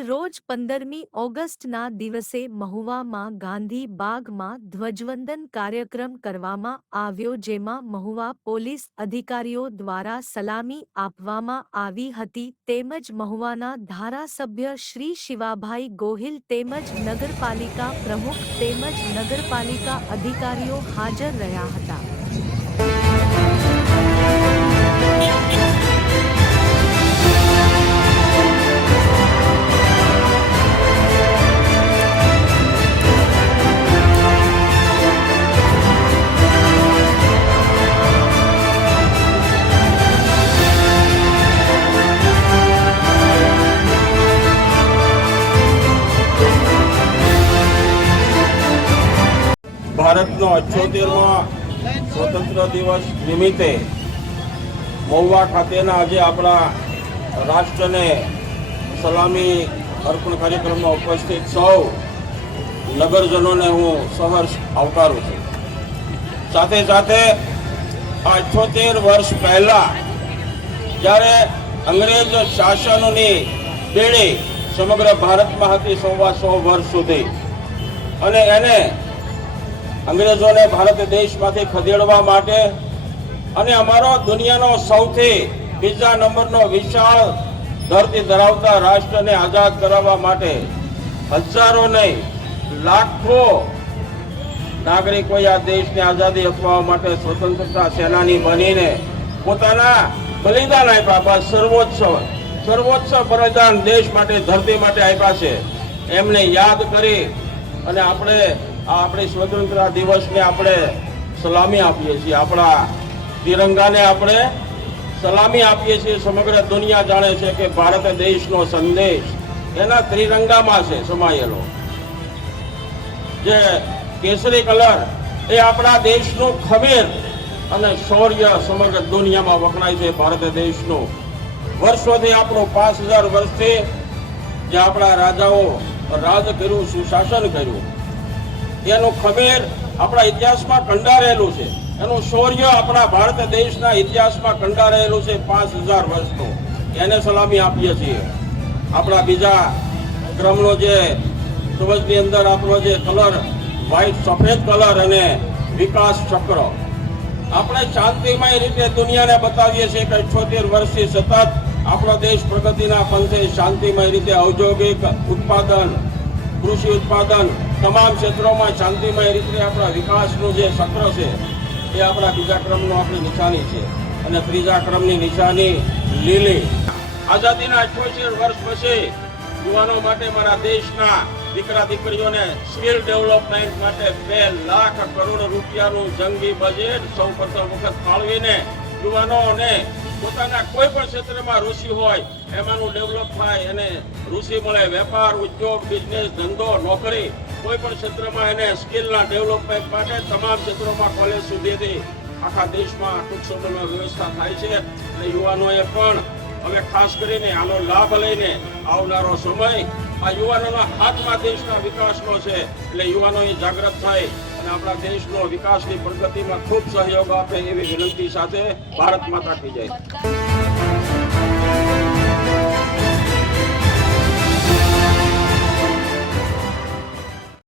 રોજ 15મી ઓગસ્ટના દિવસે મહુવામાં ગાંધી બાગમાં ધ્વજવંદન કાર્યક્રમ કરવામાં આવ્યો, જેમાં મહુવા પોલીસ અધિકારીઓ દ્વારા સલામી આપવામાં આવી હતી તેમજ મહુવાના ધારાસભ્ય શ્રી શિવાભાઈ ગોહિલ તેમજ નગરપાલિકા પ્રમુખ તેમજ નગરપાલિકા અધિકારીઓ હાજર રહ્યા હતા। ભારતનો 78મો સ્વતંત્ર દિવસ નિમિત્તે મહુવા ખાતેના આજે આપણા રાષ્ટ્રને સલામી અર્પણ કાર્યક્રમમાં ઉપસ્થિત સૌ નગરજનોને હું સહર્ષ આવકારું છું। સાથે સાથે આ 78 વર્ષ પહેલા જ્યારે અંગ્રેજ શાસનની બેડી સમગ્ર ભારતમાં હતી 100 વર્ષ સુધી, અને એને અંગ્રેજોને ભારત દેશમાંથી ખદેડવા માટે અને અમારો દુનિયાનો સૌથી બીજા નંબરનો વિશાળ ધરતી ધરાવતા રાષ્ટ્રને આઝાદ કરાવવા માટે હજારો નહીં લાખો નાગરિકોએ આ દેશને આઝાદી અપાવવા માટે સ્વતંત્રતા સેનાની બનીને પોતાના બલિદાન આપ્યા। સર્વોચ્ચ બલિદાન દેશ માટે, ધરતી માટે આપ્યા છે। એમને યાદ કરી અને આપણી સ્વતંત્રતા દિવસને આપણે સલામી આપીએ છીએ, આપણા તિરંગાને આપણે સલામી આપીએ છીએ। સમગ્ર દુનિયા જાણે છે કે ભારત દેશનો સંદેશ એના ત્રિરંગામાં છે સમાયેલો। જે કેસરી કલર એ આપણા દેશનું ખમીર અને શૌર્ય સમગ્ર દુનિયામાં વખણાય છે ભારત દેશનું। વર્ષોથી આપણું 5000 વર્ષથી જે આપણા રાજાઓ રાજ કર્યું, સુશાસન કર્યું, એનું ખમીર આપણા ઇતિહાસમાં કંડારેલું છે, એનું શૌર્ય આપણા ભારત દેશના ઇતિહાસમાં કંડારેલું છે 5000 વર્ષનું। એને સલામી આપીએ છીએ। આપણા બીજા ક્રમનો જે ધ્વજની અંદર આપણો જે કલર વ્હાઇટ સફેદ કલર અને વિકાસ ચક્ર, આપણે શાંતિમય રીતે દુનિયાને બતાવીએ છીએ કે 78 વર્ષથી સતત આપણો દેશ પ્રગતિના પંથે શાંતિમય રીતે ઔદ્યોગિક ઉત્પાદન, કૃષિ ઉત્પાદન તમામ ક્ષેત્રોમાં શાંતિમય રીતે આપણા વિકાસનું જે ચક્ર છે એ આપણા બીજા ક્રમનો આપણી નિશાની છે। અને ત્રીજા ક્રમની નિશાની લીલી। આઝાદીના 78 વર્ષ પછી યુવાનો માટે, મારા દેશના દીકરા દીકરીઓને સ્કિલ ડેવલપમેન્ટ માટે 2 લાખ કરોડ રૂપિયાનું જંગી બજેટ સૌ પ્રથમ વખત ફાળવીને યુવાનોને પોતાના કોઈ પણ ક્ષેત્રમાં રુચિ હોય એમાંનું ડેવલપ થાય, અને રુચિ મળે, વેપાર, ઉદ્યોગ, બિઝનેસ, ધંધો, નોકરી, કોઈ પણ ક્ષેત્રમાં એને સ્કિલના ડેવલપમેન્ટ માટે તમામ ક્ષેત્રોમાં કોલેજ સુધીથી આખા દેશમાં ટૂંક સમયમાં વ્યવસ્થા થાય છે। અને યુવાનોએ પણ હવે ખાસ કરીને આનો લાભ લઈને આવનારો સમય આ યુવાનોના હાથમાં દેશના વિકાસનો છે, એટલે યુવાનોએ જાગૃત થાય અને આપણા દેશનો વિકાસની પ્રગતિમાં ખૂબ સહયોગ આપે એવી વિનંતી સાથે ભારત માતા કી જય।